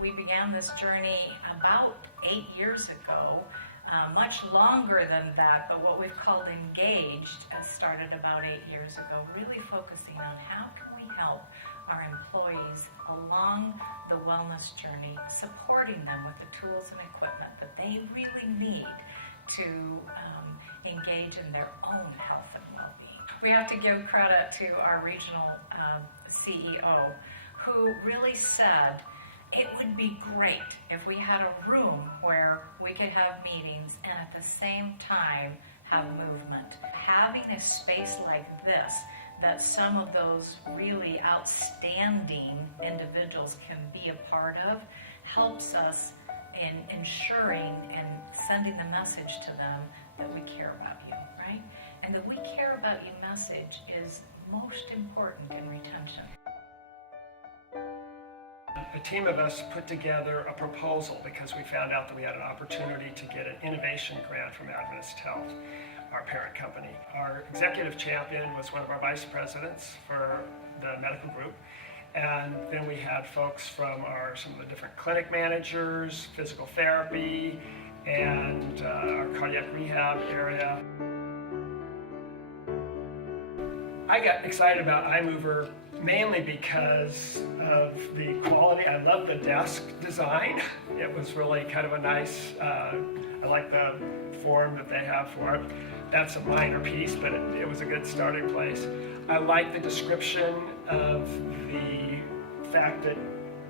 We began this journey about 8 years ago, much longer than that, but what we've called Engaged started about 8 years ago, really focusing on how can we help our employees along the wellness journey, supporting them with the tools and equipment that they really need to engage in their own health and well-being. We have to give credit to our regional CEO, who really said it would be great if we had a room where we could have meetings and at the same time have movement. Having a space like this that some of those really outstanding individuals can be a part of helps us in ensuring and sending the message to them that we care about you, right? And the we care about you message is most important in retention. A team of us put together a proposal because we found out that we had an opportunity to get an innovation grant from Adventist Health, our parent company. Our executive champion was one of our vice presidents for the medical group. And then we had folks from some of the different clinic managers, physical therapy, and our cardiac rehab area. I got excited about iMovR mainly because of the quality. I love the desk design. It was really kind of a nice, I like the form that they have for it. That's a minor piece, but it was a good starting place. I like the description of the fact that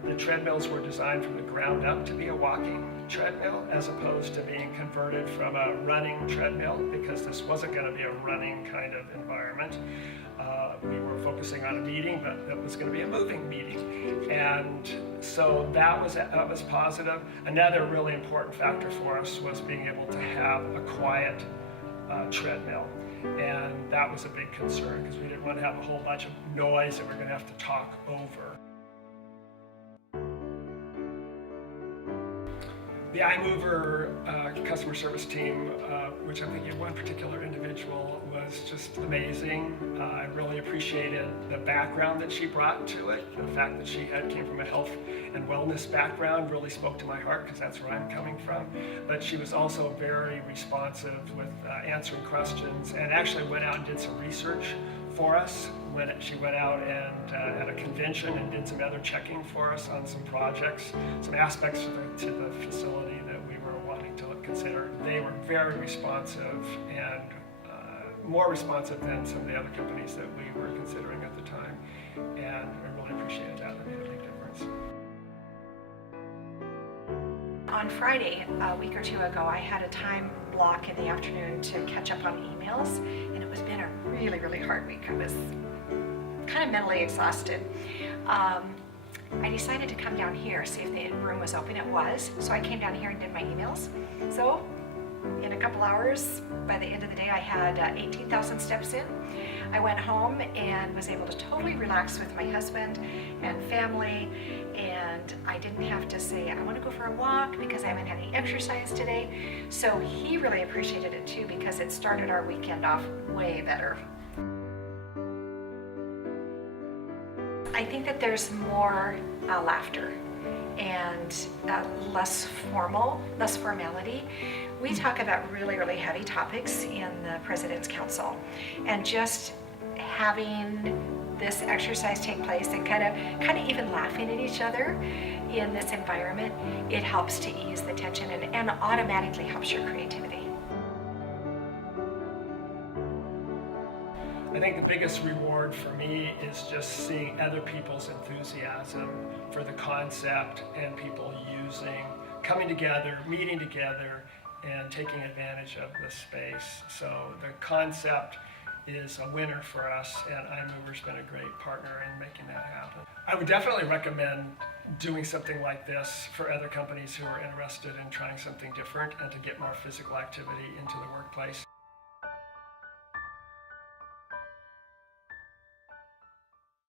the treadmills were designed from the ground up to be a walking treadmill as opposed to being converted from a running treadmill, because this wasn't going to be a running kind of environment. We were focusing on a meeting, but it was going to be a moving meeting. And so that was positive. Another really important factor for us was being able to have a quiet treadmill. And that was a big concern because we didn't want to have a whole bunch of noise that we're going to have to talk over. The iMovR customer service team, which I'm thinking one particular individual, was just amazing. I really appreciated the background that she brought to it. The fact that she came from a health and wellness background really spoke to my heart because that's where I'm coming from. But she was also very responsive with answering questions and actually went out and did some research for us. She went out and at a convention and did some other checking for us on some projects, some aspects to the facility that we were wanting to consider. They were very responsive and more responsive than some of the other companies that we were considering at the time. And I really appreciated that. It made a big difference. On Friday, a week or two ago, I had a time block in the afternoon to catch up on emails, and it was been a really, really hard week. I was kind of mentally exhausted. I decided to come down here, see if the room was open. It was, so I came down here and did my emails. So in a couple hours, by the end of the day, I had 18,000 steps in. I went home and was able to totally relax with my husband and family, and I didn't have to say, I want to go for a walk because I haven't had any exercise today. So he really appreciated it too, because it started our weekend off way better. I think that there's more laughter and less formality. We talk about really, really heavy topics in the President's Council, and just having this exercise take place and kind of even laughing at each other in this environment, it helps to ease the tension and automatically helps your creativity. I think the biggest reward for me is just seeing other people's enthusiasm for the concept and people coming together, meeting together, and taking advantage of the space. So the concept is a winner for us, and iMovR's been a great partner in making that happen. I would definitely recommend doing something like this for other companies who are interested in trying something different and to get more physical activity into the workplace.